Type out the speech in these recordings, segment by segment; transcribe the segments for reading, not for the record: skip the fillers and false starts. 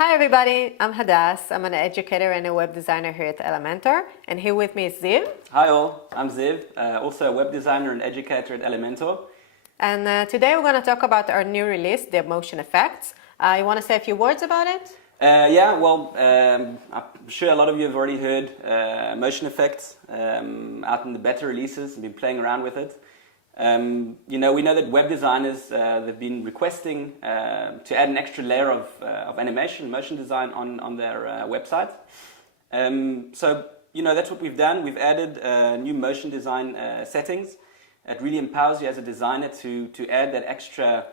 Hi everybody, I'm Hadass. I'm an educator and a web designer here at Elementor, and here with me is Ziv. Hi all, I'm Ziv, also a web designer and educator at Elementor. And today we're going to talk about our new release, the motion effects. You want to say a few words about it? I'm sure a lot of you have already heard motion effects out in the beta releases and been playing around with it. We know that web designers they've been requesting to add an extra layer of animation, motion design on their website. That's what we've done. We've added new motion design settings. It really empowers you as a designer to add that extra,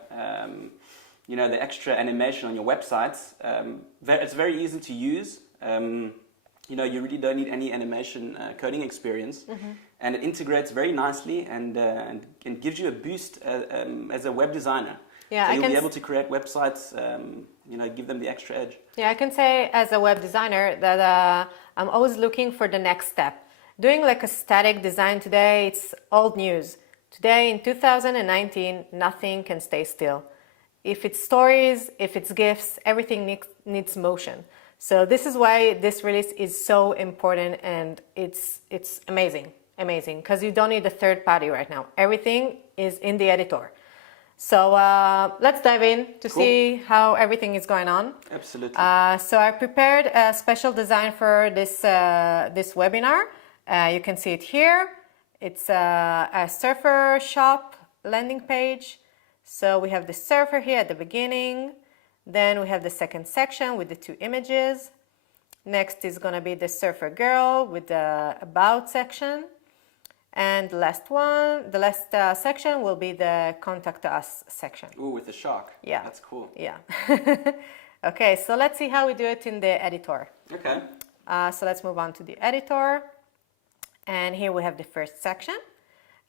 the extra animation on your websites. It's very easy to use. You really don't need any animation coding experience. Mm-hmm. And it integrates very nicely and gives you a boost as a web designer. Yeah, so you'll be able to create websites, give them the extra edge. Yeah, I can say as a web designer that I'm always looking for the next step. Doing like a static design today, it's old news. Today in 2019, nothing can stay still. If it's stories, if it's GIFs, everything needs motion. So this is why this release is so important, and it's amazing because you don't need a third party right now. Everything is in the editor. So let's dive in to see how everything is going on. Absolutely. So I prepared a special design for this webinar. You can see it here. It's a surfer shop landing page. So we have the surfer here at the beginning. Then we have the second section with the two images. Next is going to be the surfer girl with the about section. And the last section will be the contact us section. Ooh, with the shark. Yeah. That's cool. Yeah. Okay, so let's see how we do it in the editor. Okay. So let's move on to the editor. And here we have the first section.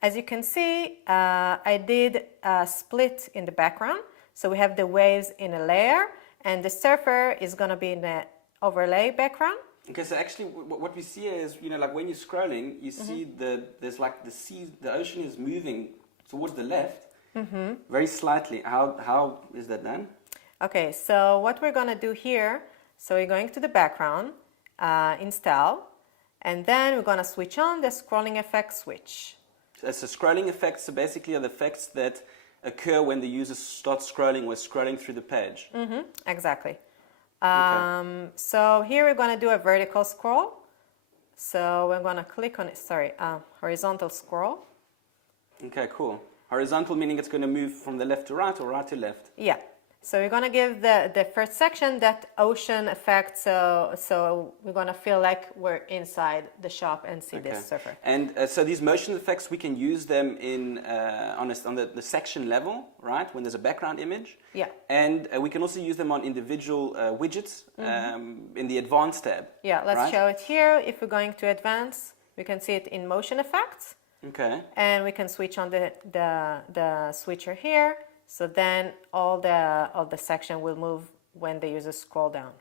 As you can see, I did a split in the background. So we have the waves in a layer, and the surfer is going to be in the overlay background. Okay, so actually what we see is, like when you're scrolling, you see there's like the sea, the ocean is moving towards the left, very slightly. How is that done? Okay, so what we're going to do here, so we're going to the background, install, and then we're going to switch on the scrolling effect switch. So scrolling effects are basically the effects that occur when the user starts scrolling or scrolling through the page. Exactly. So here we're going to do a vertical scroll. So we're going to click on it, horizontal scroll. Okay, cool. Horizontal meaning it's going to move from the left to right or right to left? Yeah. So we're going to give the first section that ocean effect, so we're going to feel like we're inside the shop and see this surfer. And so these motion effects, we can use them on the section level, right, when there's a background image. Yeah. And we can also use them on individual widgets in the advanced tab. Yeah, let's show it here. If we're going to advance, we can see it in motion effects. Okay. And we can switch on the switcher here. So then all the section will move when the user scroll down.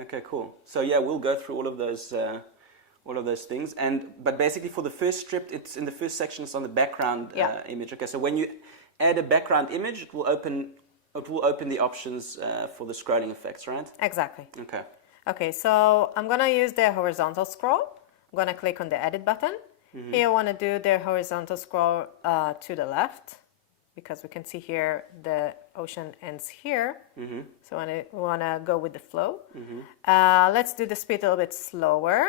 Okay, cool. So yeah, we'll go through all of those things. But basically for the first strip, it's in the first section. It's on the background image. Okay, so when you add a background image, it will open the options for the scrolling effects, right? Exactly. Okay. Okay, so I'm gonna use the horizontal scroll. I'm gonna click on the edit button. Here I want to do the horizontal scroll to the left, because we can see here the ocean ends here. So we want to go with the flow. Let's do the speed a little bit slower.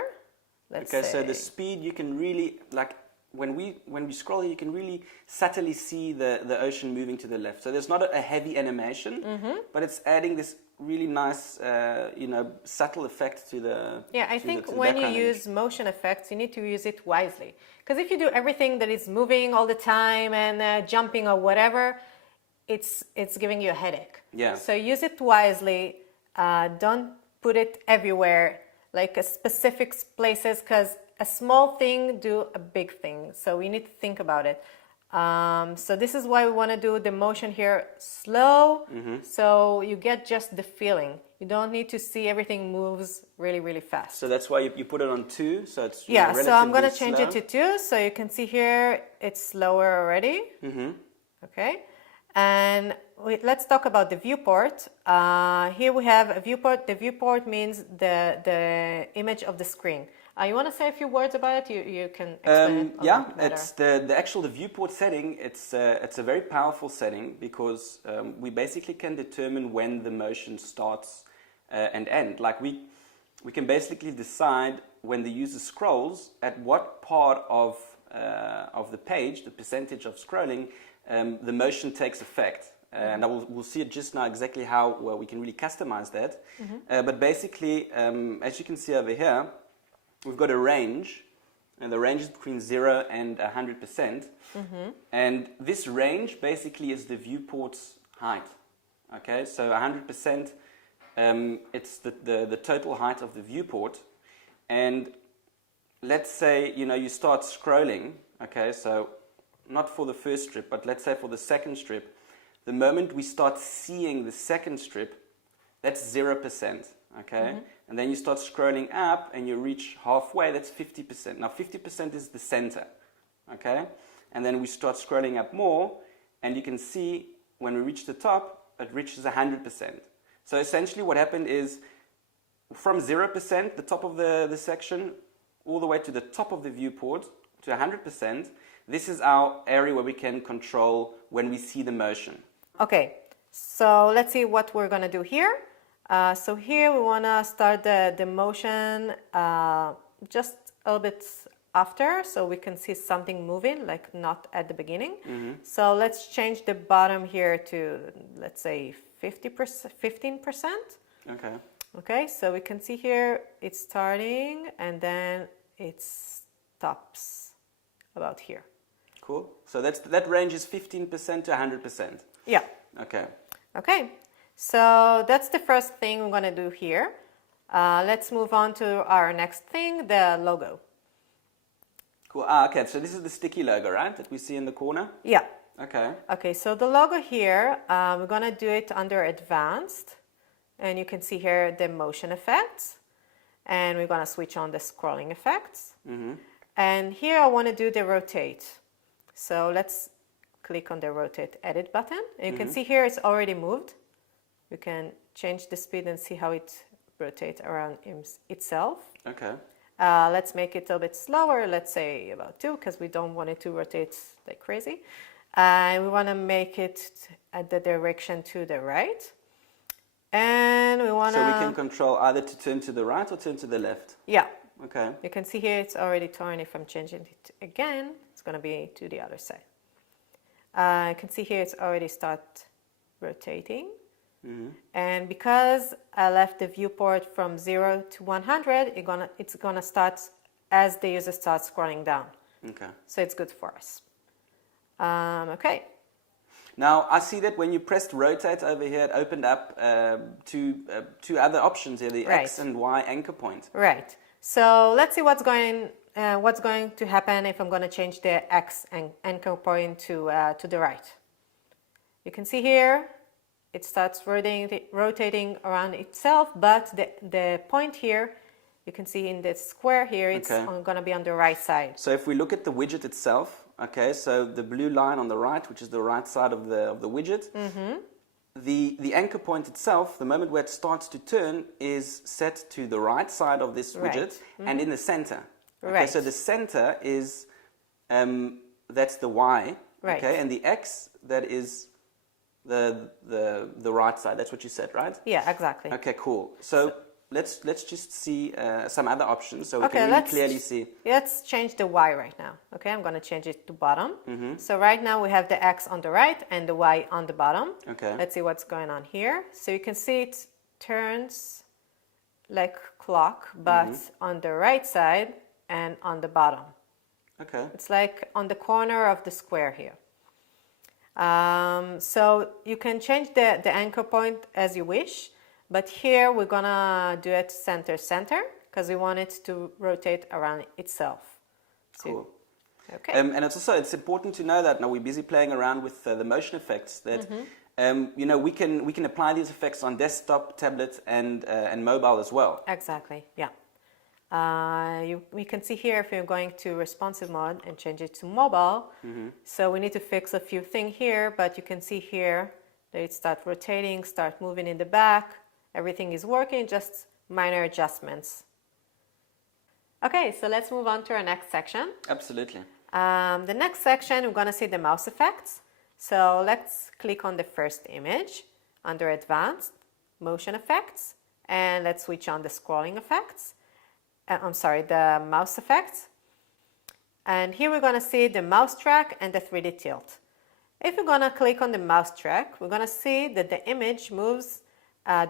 So the speed, you can really, like when we scroll here, you can really subtly see the ocean moving to the left. So there's not a heavy animation, but it's adding this really nice, subtle effect to the I think when you use motion effects, you need to use it wisely. Because if you do everything that is moving all the time and jumping or whatever, it's giving you a headache. Yeah. So use it wisely. Don't put it everywhere, like a specific places, because a small thing do a big thing. So we need to think about it. So this is why we want to do the motion here slow, so you get just the feeling. You don't need to see everything moves really, really fast. So that's why you put it on 2, so it's so I'm going to change it to 2, so you can see here it's slower already. Okay, And let's talk about the viewport. Here we have a viewport. The viewport means the image of the screen. You want to say a few words about it? You can explain it a yeah, bit better. it's the viewport setting. It's a very powerful setting because we basically can determine when the motion starts and end. Like we can basically decide when the user scrolls at what part of the page, the percentage of scrolling, the motion takes effect. And we'll see it just now exactly how we can really customize that. But basically, as you can see over here, we've got a range, and the range is between 0 and 100%. And this range basically is the viewport's height. Okay, so 100%, it's the total height of the viewport. And let's say, you start scrolling, okay, so not for the first strip, but let's say for the second strip, the moment we start seeing the second strip, that's 0%, okay? And then you start scrolling up and you reach halfway, that's 50%. Now 50% is the center, okay? And then we start scrolling up more, and you can see when we reach the top, it reaches 100%. So essentially what happened is from 0%, the top of the section, all the way to the top of the viewport, to 100%, this is our area where we can control when we see the motion. Okay, so let's see what we're going to do here. So here we want to start the motion just a little bit after, so we can see something moving, like not at the beginning. So let's change the bottom here to, let's say, 15%. Okay. Okay, so we can see here it's starting and then it stops about here. Cool. So that range is 15% to 100%. Yeah. Okay. Okay, so that's the first thing we're going to do here. Let's move on to our next thing, the logo. Cool. Okay, so this is the sticky logo, right, that we see in the corner? Yeah. Okay. Okay, so the logo here, we're going to do it under Advanced. And you can see here the motion effects. And we're going to switch on the scrolling effects. And here I want to do the rotate. So let's click on the rotate edit button. And you can see here it's already moved. You can change the speed and see how it rotates around itself. Okay. Let's make it a little bit slower. Let's say about 2, because we don't want it to rotate like crazy. And we want to make it at the direction to the right. And we want to... So we can control either to turn to the right or turn to the left? Yeah. Okay. You can see here it's already turned. If I'm changing it again, it's going to be to the other side. You can see here it's already start rotating. And because I left the viewport from 0 to 100, it's gonna start as the user starts scrolling down. Okay. So it's good for us. Okay. Now I see that when you pressed rotate over here, it opened up two other options here: the X and Y anchor point. Right. So let's see what's going to happen if I'm going to change the X anchor point to the right. You can see here it starts rotating around itself, but the point here, you can see in the square here, it's going to be on the right side. So if we look at the widget itself, okay, so the blue line on the right, which is the right side of the widget, the anchor point itself, the moment where it starts to turn, is set to the right side of this widget and in the center. Okay, so the center is, that's the Y, okay, and the X, that is the right side. That's what you said, right? Yeah, exactly. Okay, cool. So let's just see some other options so we can really clearly see. Let's change the Y right now. Okay, I'm going to change it to bottom. So right now we have the X on the right and the Y on the bottom. Okay. Let's see what's going on here. So you can see it turns like clock, but on the right side and on the bottom. Okay. It's like on the corner of the square here. So you can change the anchor point as you wish, but here we're gonna do it center because we want it to rotate around itself. So, cool. Okay. And it's important to know that now we're busy playing around with the motion effects that we can apply these effects on desktop, tablet, and mobile as well. Exactly. Yeah. We can see here if you're going to responsive mode and change it to mobile. So we need to fix a few things here, but you can see here that it start rotating, start moving in the back. Everything is working, just minor adjustments. Okay, so let's move on to our next section. Absolutely. The next section, we're going to see the mouse effects. So let's click on the first image under Advanced, Motion Effects, and let's switch on the scrolling effects. The mouse effects. And here we're going to see the mouse track and the 3D tilt. If we're going to click on the mouse track, we're going to see that the image moves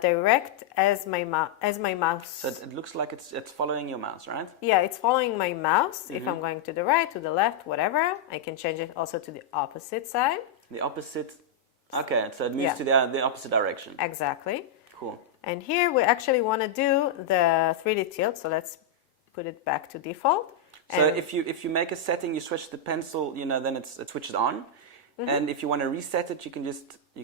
direct as my mouse. So it looks like it's following your mouse, right? Yeah, it's following my mouse. If I'm going to the right, to the left, whatever, I can change it also to the opposite side. The opposite. Okay, so it moves to the opposite direction. Exactly. Cool. And here we actually want to do the 3D tilt, so let's put it back to default. So if you make a setting, you switch the pencil, then it switches on. And if you want to reset it, you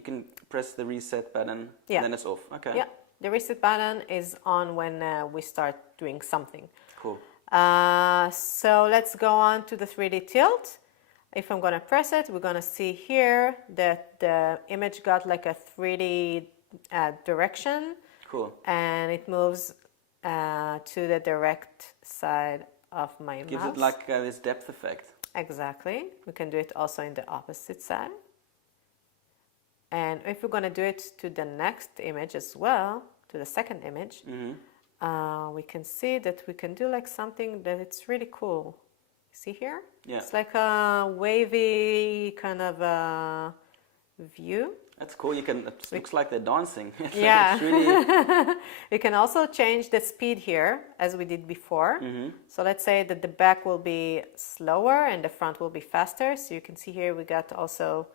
can press the reset button, and then it's off. Okay. Yeah, the reset button is on when we start doing something. Cool. So let's go on to the 3D tilt. If I'm going to press it, we're going to see here that the image got like a 3D direction. Cool. And it moves to the direct side of my mouse. Gives it like this depth effect. Exactly. We can do it also in the opposite side. And if we're going to do it to the next image as well, to the second image, we can see that we can do like something that it's really cool. See here? Yeah. It's like a wavy kind of view. That's cool. It looks like they're dancing. Yeah. It's really... We can also change the speed here as we did before. So let's say that the back will be slower and the front will be faster. So you can see here we got also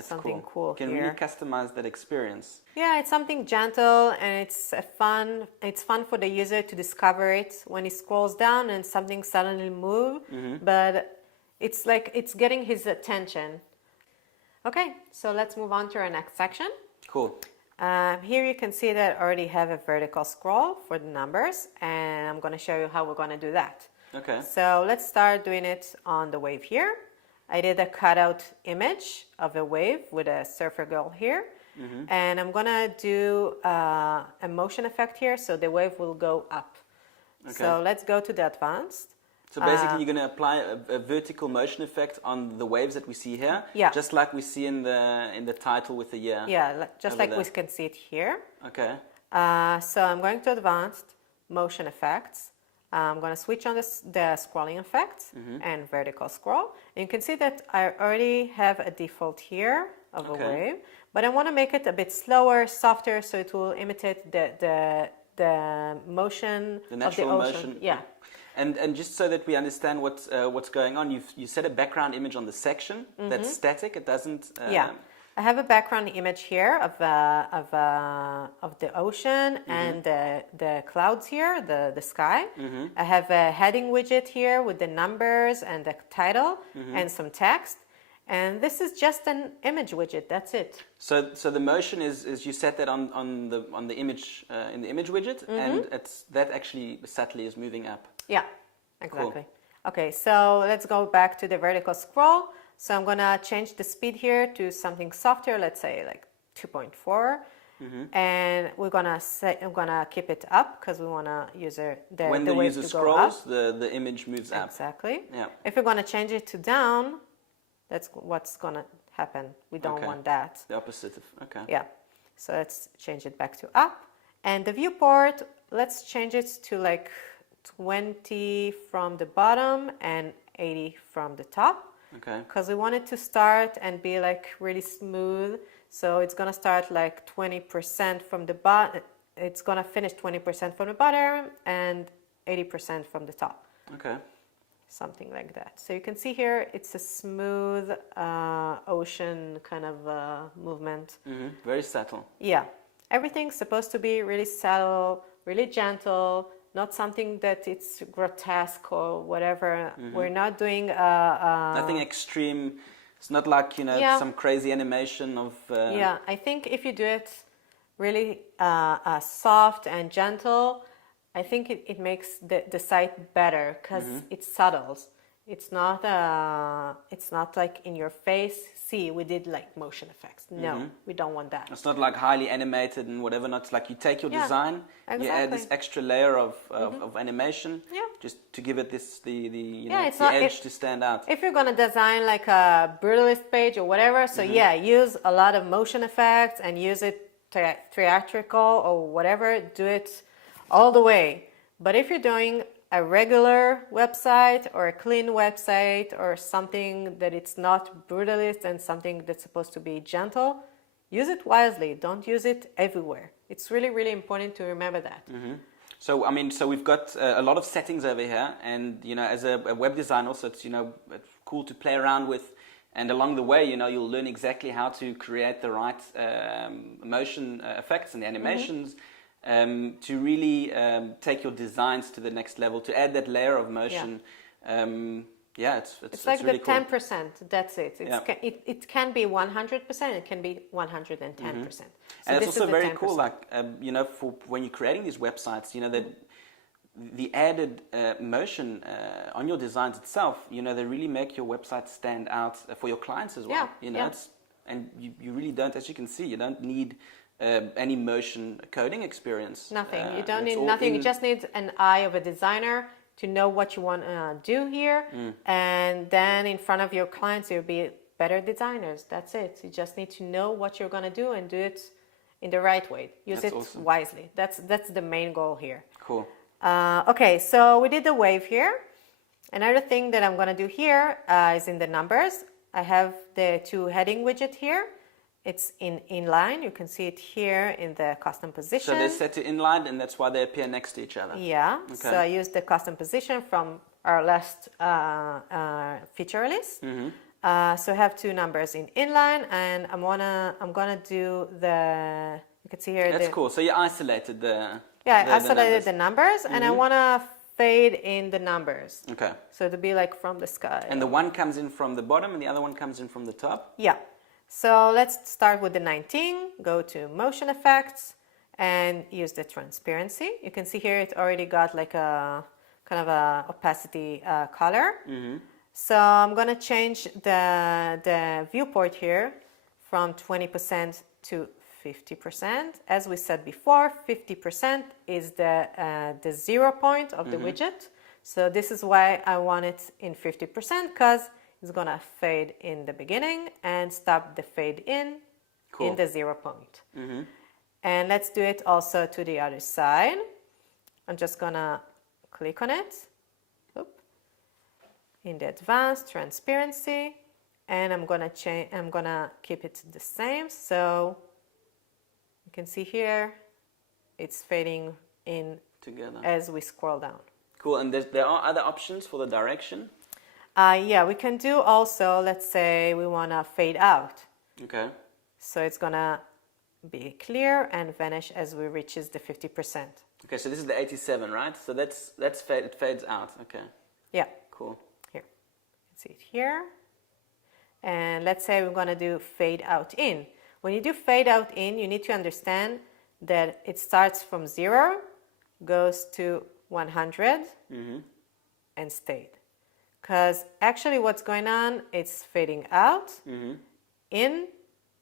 something cool You can here. really customize that experience. Yeah, it's something gentle and it's fun. It's fun for the user to discover it when he scrolls down and something suddenly moves. But it's like it's getting his attention. Okay, so let's move on to our next section. Cool. Here you can see that I already have a vertical scroll for the numbers, and I'm going to show you how we're going to do that. Okay. So let's start doing it on the wave here. I did a cutout image of a wave with a surfer girl here, and I'm going to do a motion effect here, so the wave will go up. Okay. So let's go to the advanced. So basically, you're going to apply a vertical motion effect on the waves that we see here, just like we see in the title with the year. Yeah, just like we can see it here. Okay. So I'm going to advanced motion effects. I'm going to switch on the scrolling effects and vertical scroll. And you can see that I already have a default here of a wave, but I want to make it a bit slower, softer, so it will imitate the motion of the ocean. Motion. Yeah. And just so that we understand what's going on, you set a background image on the section that's static. It doesn't. Yeah, I have a background image here of the ocean and the clouds here, the sky. I have a heading widget here with the numbers and the title and some text. And this is just an image widget. That's it. So the motion is you set that on the image in the image widget, and that actually subtly is moving up. Yeah, exactly. Cool. Okay, so let's go back to the vertical scroll. So I'm gonna change the speed here to something softer. Let's say like 2.4, and I'm gonna keep it up because we wanna use the when the wave user to scrolls, go up. the image moves up. Exactly. Yeah. If we're gonna change it to down, that's what's gonna happen. We don't want that. The opposite of, okay. Yeah. So let's change it back to up. And the viewport, let's change it to like 20 from the bottom and 80 from the top. Okay. Because we want it to start and be like really smooth. So it's gonna start like 20% from the bottom. It's gonna finish 20% from the bottom and 80% from the top. Okay. Something like that. So you can see here, it's a smooth ocean kind of movement. Very subtle. Yeah. Everything's supposed to be really subtle, really gentle, not something that it's grotesque or whatever. We're not doing... nothing extreme. It's not like, some crazy animation of... Yeah, I think if you do it really soft and gentle, I think it makes the site better because it's subtle. It's not like in your face. See, we did like motion effects. No, we don't want that. It's not like highly animated and whatever. Not, it's like you take your design, you add this extra layer of animation, just to give it the edge to stand out. If you're gonna design like a brutalist page or whatever, so use a lot of motion effects and use it theatrical or whatever. Do it all the way. But if you're doing a regular website or a clean website or something that it's not brutalist and something that's supposed to be gentle, use it wisely. Don't use it everywhere. It's really, really important to remember that. So, I mean, so we've got a lot of settings over here, and, you know, as a web designer also, it's, you know, it's cool to play around with, and along the way, you know, you'll learn exactly how to create the right motion effects and the animations, to really take your designs to the next level, to add that layer of motion. It's like really the cool. 10%. That's it. It can be 100%. It can be 110%. So and it's also very cool, like you know, for when you're creating these websites, you know, that the added motion on your designs itself, you know, they really make your website stand out for your clients as well. You know, and you really don't, as you can see, you don't need any motion coding experience. Nothing. You don't need nothing. You just need an eye of a designer to know what you want to do here. And then in front of your clients, you'll be better designers. That's it. You just need to know what you're going to do and do it in the right way. Use it wisely. That's the main goal here. Cool. Okay, so we did the wave here. Another thing that I'm going to do here is in the numbers. I have the two heading widget here. It's in inline. You can see it here in the custom position. So they're set to inline, and that's why they appear next to each other. Yeah. Okay. So I use the custom position from our last feature list. So I have two numbers in inline, and I'm gonna do the. You can see here. That's cool. So you isolated the. Yeah, I isolated the numbers, and I wanna fade in the numbers. Okay. So to be like from the sky. And the one comes in from the bottom, and the other one comes in from the top. Yeah. So let's start with the 19, go to motion effects and use the transparency. You can see here it already got like a kind of a opacity color. So I'm going to change the viewport here from 20% to 50%. As we said before, 50% is the 0 point of the widget. So this is why I want it in 50%, because it's going to fade in the beginning and stop the fade in the 0 point. And let's do it also to the other side. I'm just going to click on it. In the advanced transparency, and I'm going to keep it the same. So you can see here it's fading in together as we scroll down. Cool. And there are other options for the direction. Yeah, we can do also, let's say we want to fade out. Okay. So it's going to be clear and vanish as we reaches the 50%. Okay, so this is the 87, right? So it fades out. Okay. Yeah. Cool. Here. You can see it here. And let's say we're going to do fade out in. When you do fade out in, you need to understand that it starts from 0, goes to 100, and stayed. Because actually what's going on, it's fading out, in,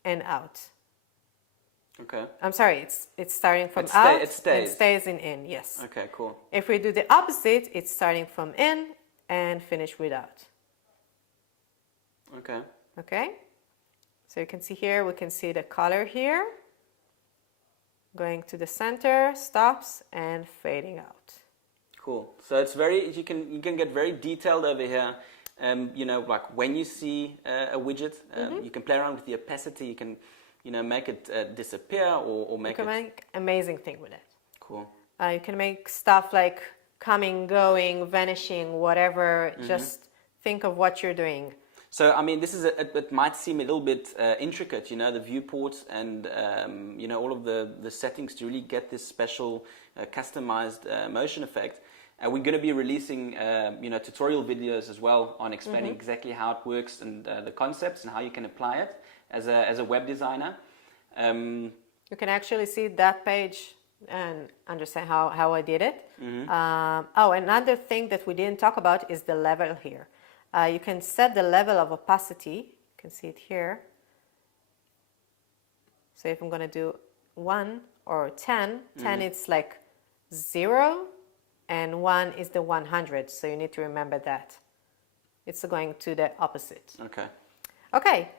and out. Okay. I'm sorry, it's starting from out, it stays. and stays in, yes. Okay, cool. If we do the opposite, it's starting from in and finish with out. Okay. Okay? So you can see here, we can see the color here, going to the center, stops, and fading out. Cool. So it's you can get very detailed over here. You know, like when you see a widget, you can play around with the opacity. You can, you know, make it disappear or make it. You can make amazing thing with it. Cool. You can make stuff like coming, going, vanishing, whatever. Just think of what you're doing. So, I mean, this is it might seem a little bit intricate, you know, the viewports and, you know, all of the settings to really get this special customized motion effect. We're going to be releasing, you know, tutorial videos as well on explaining exactly how it works and the concepts and how you can apply it as a web designer. You can actually see that page and understand how I did it. Oh, another thing that we didn't talk about is the level here. You can set the level of opacity. You can see it here. So if I'm going to do 1 or 10, 10 it's like 0 and 1 is the 100. So you need to remember that. It's going to the opposite. Okay. Okay,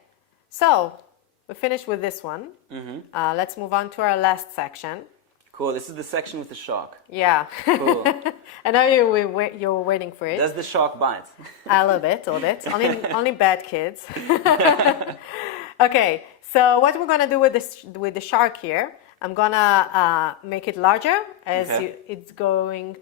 so we finished with this one. Let's move on to our last section. Cool. This is the section with the shark. Yeah. Cool. I know you're waiting for it. Does the shark bite? A little bit. Only bad kids. Okay, so what we're gonna do with the shark here, I'm gonna make it larger as it's going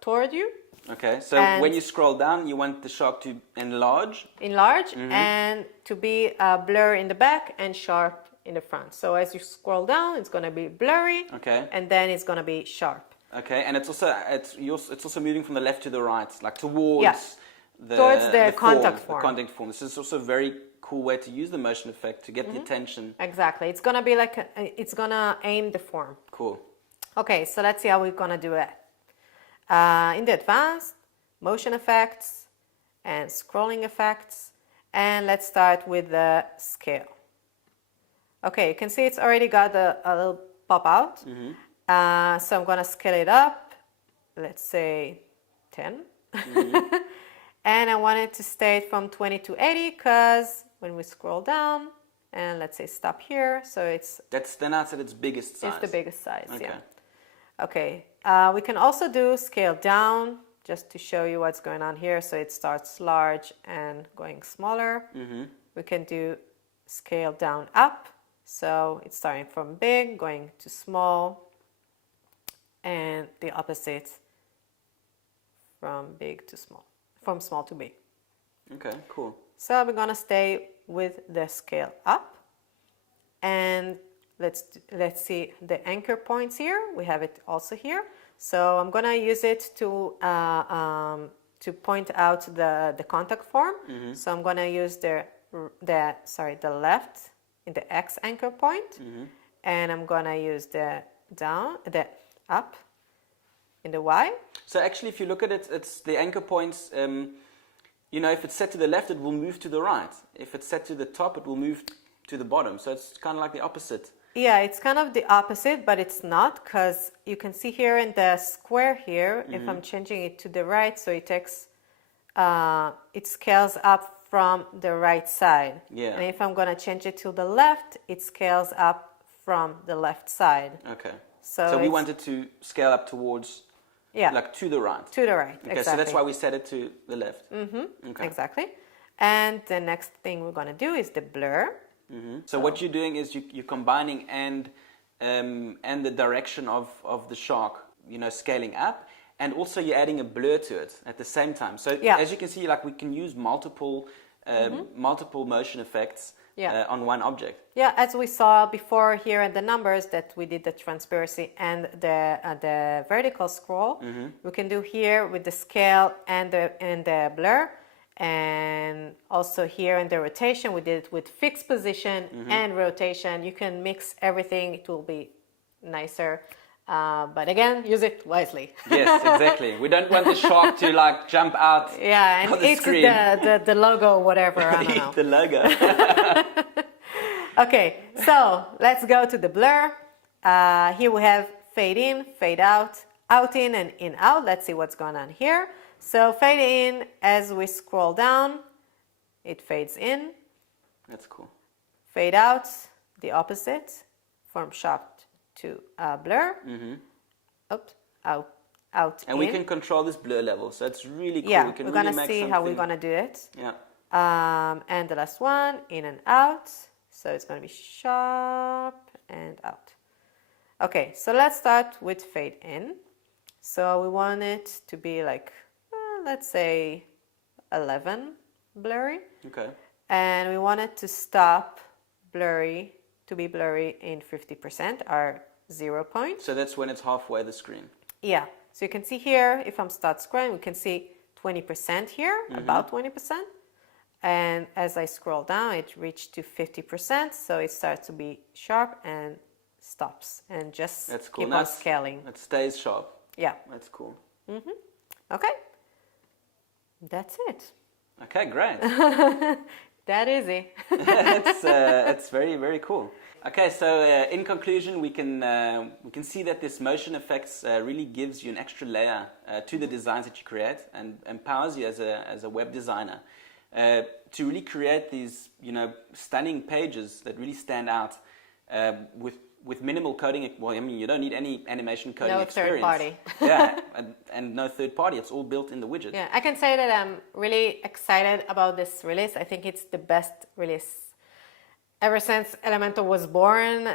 toward you. Okay, so And when you scroll down, you want the shark to enlarge? Enlarge and to be blur in the back and sharp in the front. So as you scroll down, it's gonna be blurry. Okay. And then it's gonna be sharp. Okay, and it's also moving from the left to the right, like towards the contact form. form. The contact form. This is also a very cool way to use the motion effect to get the attention. Exactly. It's gonna be like it's gonna aim the form. Cool. Okay, so let's see how we're gonna do it. In the advanced, motion effects and scrolling effects, and let's start with the scale. Okay, you can see it's already got a little pop out. So I'm gonna scale it up, let's say 10. And I want it to stay from 20 to 80 because when we scroll down and let's say stop here, so that's at its biggest size. It's the biggest size, okay. Yeah. Okay, we can also do scale down just to show you what's going on here. So it starts large and going smaller. We can do scale down up. So it's starting from big, going to small, and the opposite from big to small, from small to big. Okay, cool. So we're gonna stay with the scale up, and let's see the anchor points here. We have it also here. So I'm gonna use it to point out the contact form. So I'm gonna use the left in the X anchor point, and I'm gonna use the up in the Y. So actually, if you look at it, it's the anchor points. You know, if it's set to the left, it will move to the right. If it's set to the top, it will move to the bottom. So it's kind of like the opposite. Yeah, it's kind of the opposite, but it's not, because you can see here in the square here, if I'm changing it to the right, so it takes, it scales up from the right side. Yeah. And if I'm going to change it to the left, it scales up from the left side. Okay. So we wanted to scale up towards, like to the right. To the right, okay, exactly. So that's why we set it to the left. Okay. Exactly. And the next thing we're going to do is the blur. So what you're doing is you're combining and the direction of the shark, you know, scaling up, and also you're adding a blur to it at the same time. So as you can see, like we can use multiple motion effects on one object. Yeah, as we saw before here in the numbers that we did the transparency and the vertical scroll, we can do here with the scale and the blur. And also here in the rotation, we did it with fixed position and rotation. You can mix everything, it will be nicer. But again, use it wisely. Yes, exactly. We don't want the shark to like jump out and of the eat screen. the logo, whatever, I don't know. Eat the logo. Okay, so let's go to the blur. Here we have fade in, fade out, out in and in out. Let's see what's going on here. So fade in, as we scroll down, it fades in. That's cool. Fade out, the opposite, from sharp to blur. Oops, out, and we can control this blur level, so it's really cool. Yeah, we can we're really gonna make see something. how we're gonna do it. Yeah. And the last one, in and out. So it's gonna be sharp and out. Okay, so let's start with fade in. So we want it to be like, let's say 11 blurry. Okay. And we want it to stop blurry, to be blurry in 50%, our 0 point. So that's when it's halfway the screen. Yeah. So you can see here, if I'm start scrolling, we can see 20% here, about 20%. And as I scroll down, it reached to 50%. So it starts to be sharp and stops and just That's cool. keep on scaling. It stays sharp. Yeah. That's cool. Okay. That's it. Okay, great. That easy. It's very, very cool. Okay, so in conclusion, we can see that this motion effects really gives you an extra layer to the designs that you create and empowers you as a web designer to really create these, stunning pages that really stand out with minimal coding. Well, I mean, you don't need any animation coding experience. No third party. Yeah, and no third party. It's all built in the widget. Yeah, I can say that I'm really excited about this release. I think it's the best release ever since Elementor was born.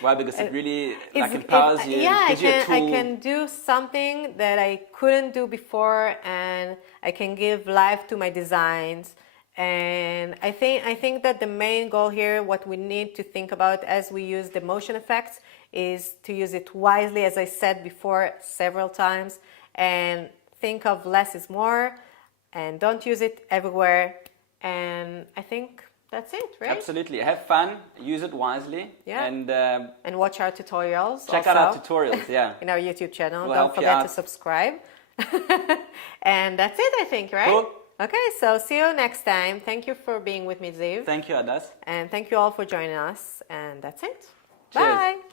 Why? Because it really empowers you. Yeah, gives you a tool. I can do something that I couldn't do before, and I can give life to my designs. And I think that the main goal here, what we need to think about as we use the motion effects, is to use it wisely, as I said before several times, and think of less is more, and don't use it everywhere. And I think that's it, right? Absolutely. Have fun, use it wisely, Yeah. and watch our tutorials. check also out our tutorials. Yeah, in our YouTube channel. We'll Don't help you forget to out. subscribe. And that's it, I think, right? Cool. Okay, so see you next time. Thank you for being with me, Ziv. Thank you, Adas. And thank you all for joining us. And that's it. Cheers. Bye.